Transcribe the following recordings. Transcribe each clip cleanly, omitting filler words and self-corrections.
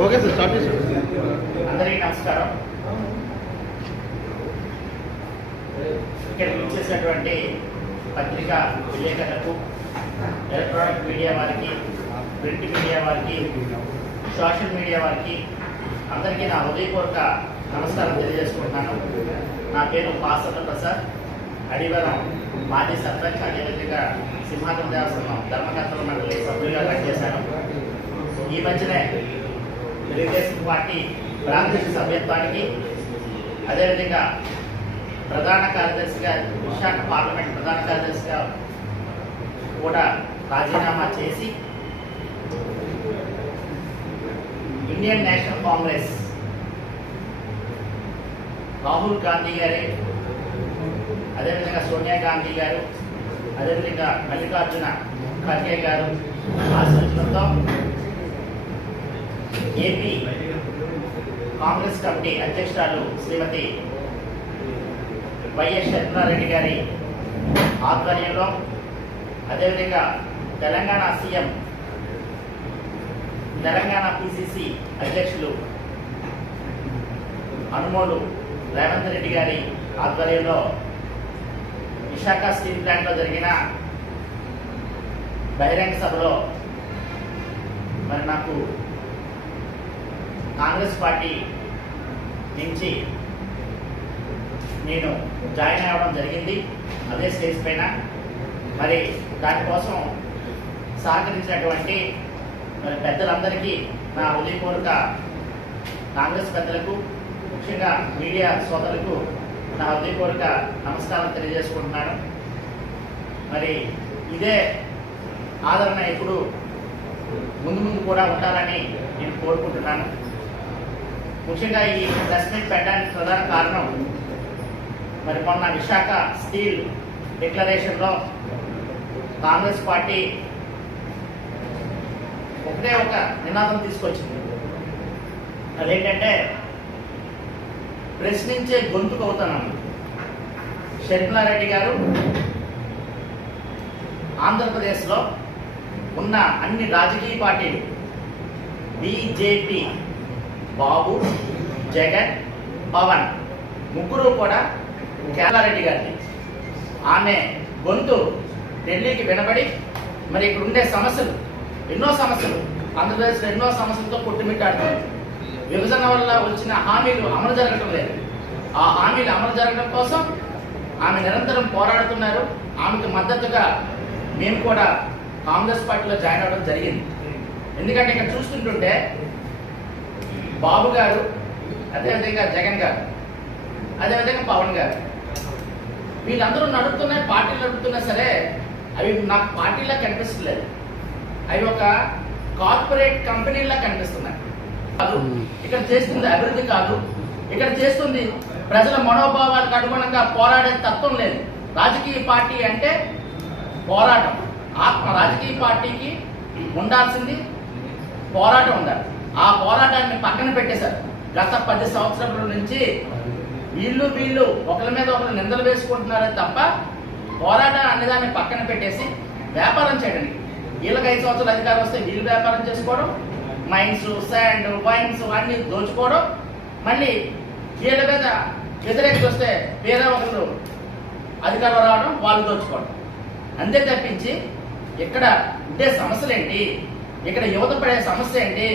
Okay sir start చేసాడు. అందరికీ నమస్కారం. ఇక్కడ ఇచ్చేసినటువంటి పత్రికా విలేకరులకు, ఎలక్ట్రానిక్ మీడియా వారికి, ప్రింట్ మీడియా వారికి, సోషల్ మీడియా వారికి అందరికీ నా హృదయపూర్వక నమస్కారం తెలియజేసుకుంటున్నాను. నా పేరు పాసర్ల ప్రసాద్, అడివరం మాజీ సర్పంచ్, అదేవిధంగా సింహాద్రి దేవస్థానం ధర్మకర్తల మండలి సభ్యులుగా పనిచేశాను. ఈ మధ్యనే తెలుగుదేశం పార్టీ ప్రాంతీయ సభ్యత్వానికి, అదేవిధంగా ప్రధాన కార్యదర్శిగా, విశాఖ పార్లమెంట్ ప్రధాన కార్యదర్శిగా కూడా రాజీనామా చేసి ఇండియన్ నేషనల్ కాంగ్రెస్ రాహుల్ గాంధీ గారి, అదేవిధంగా సోనియా గాంధీ గారు, అదేవిధంగా మల్లికార్జున ఖర్గే గారు ఆశీస్సులతో ఏపీ కాంగ్రెస్ కమిటీ అధ్యక్షురాలు శ్రీమతి వైఎస్ షర్మిలారెడ్డి గారి ఆధ్వర్యంలో, అదేవిధంగా తెలంగాణ సీఎం, తెలంగాణ పిసిసి అధ్యక్షులు అనుమోలు రేవంత్ రెడ్డి గారి ఆధ్వర్యంలో విశాఖ స్టీల్ ప్లాంట్లో జరిగిన బహిరంగ సభలో మరి నాకు కాంగ్రెస్ పార్టీ నుంచి నేను జాయిన్ అవ్వడం జరిగింది. అదే స్టేజ్ పైన మరి దానికోసం సహకరించినటువంటి మరి పెద్దలందరికీ నా హృదయపూర్వక, కాంగ్రెస్ పెద్దలకు, ముఖ్యంగా మీడియా సోదరులకు నా హృదయపూర్వక నమస్కారం తెలియజేసుకుంటున్నాను. మరి ఇదే ఆదరణ ఎప్పుడు ముందు ముందు కూడా ఉండాలని నేను కోరుకుంటున్నాను. ముఖ్యంగా ఈ ప్రెస్ మీట్ పెట్టడానికి ప్రధాన కారణం మరి మొన్న విశాఖ స్టీల్ డిక్లరేషన్లో కాంగ్రెస్ పార్టీ ఒకటే ఒక నినాదం తీసుకొచ్చింది. అదేంటంటే ప్రశ్నించే గొంతుకు అవుతున్నాను. షర్మిలారెడ్డి గారు ఆంధ్రప్రదేశ్లో ఉన్న అన్ని రాజకీయ పార్టీలు, బీజేపీ, బాబు, జగన్, పవన్ ముగ్గురు కూడా షర్మిలారెడ్డి గారిని, ఆమె గొంతు ఢిల్లీకి వినబడి మరి ఇక్కడ ఉండే సమస్యలు, ఎన్నో సమస్యలు, ఆంధ్రప్రదేశ్లో ఎన్నో సమస్యలతో కొట్టుమిట్టాడుతుంది. విభజన వల్ల వచ్చిన హామీలు అమలు జరగటం లేదు. ఆ హామీలు అమలు జరగడం కోసం ఆమె నిరంతరం పోరాడుతున్నారు. ఆమెకు మద్దతుగా మేము కూడా కాంగ్రెస్ పార్టీలో జాయిన్ అవ్వడం జరిగింది. ఎందుకంటే ఇక్కడ చూస్తుంటుంటే బాబు గారు, అదేవిధంగా జగన్ గారు, అదేవిధంగా పవన్ గారు, వీళ్ళందరూ నడుపుతున్నాయి, పార్టీలు నడుపుతున్నా సరే అవి నాకు పార్టీలా కనిపిస్తలేదు. అవి ఒక కార్పొరేట్ కంపెనీలా కనిపిస్తున్నాయి. కాదు, ఇక్కడ చేస్తుంది అభివృద్ధి కాదు, ఇక్కడ చేస్తుంది ప్రజల మనోభావాలకు అనుగుణంగా పోరాడే తత్వం లేదు. రాజకీయ పార్టీ అంటే పోరాటం, ఆత్మ. రాజకీయ పార్టీకి ఉండాల్సింది పోరాటం ఉండాలి. ఆ పోరాటాన్ని పక్కన పెట్టేశారు. గత 10 సంవత్సరాల నుంచి వీళ్ళు ఒకరి మీద ఒకరు నిందలు వేసుకుంటున్నారే తప్ప పోరాటం అనేదాన్ని పక్కన పెట్టేసి వ్యాపారం చేయడానికి, వీళ్ళకి 5 సంవత్సరాలు అధికారం వస్తే వీళ్ళు వ్యాపారం చేసుకోవడం, మైన్స్, శాండ్, వైన్స్ అన్ని దోచుకోవడం, మళ్ళీ వీళ్ళ మీద వ్యతిరేకత వస్తే వేరే ఒకరు అధికారం రావడం, వాళ్ళు దోచుకోవడం. అంతే తప్పించి ఇక్కడ ఉండే సమస్యలు ఏంటి, ఇక్కడ యువత పడే సమస్య ఏంటి,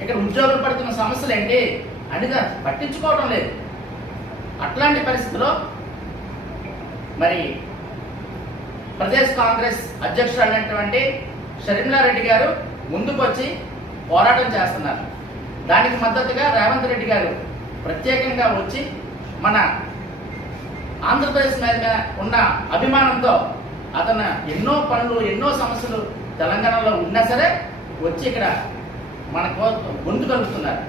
ఇక్కడ ఉద్యోగులు పడుతున్న సమస్యలు ఏంటి అనేది పట్టించుకోవడం లేదు. అట్లాంటి పరిస్థితిలో మరి ప్రదేశ్ కాంగ్రెస్ అధ్యక్షురాలైనటువంటి షర్మిలారెడ్డి గారు ముందుకు వచ్చి పోరాటం చేస్తున్నారు. దానికి మద్దతుగా రేవంత్ రెడ్డి గారు ప్రత్యేకంగా వచ్చి మన ఆంధ్రప్రదేశ్ మీద ఉన్న అభిమానంతో అతను ఎన్నో పనులు, ఎన్నో సమస్యలు తెలంగాణలో ఉన్నా సరే వచ్చి ఇక్కడ మన గొంతు కలుపుతున్నారు.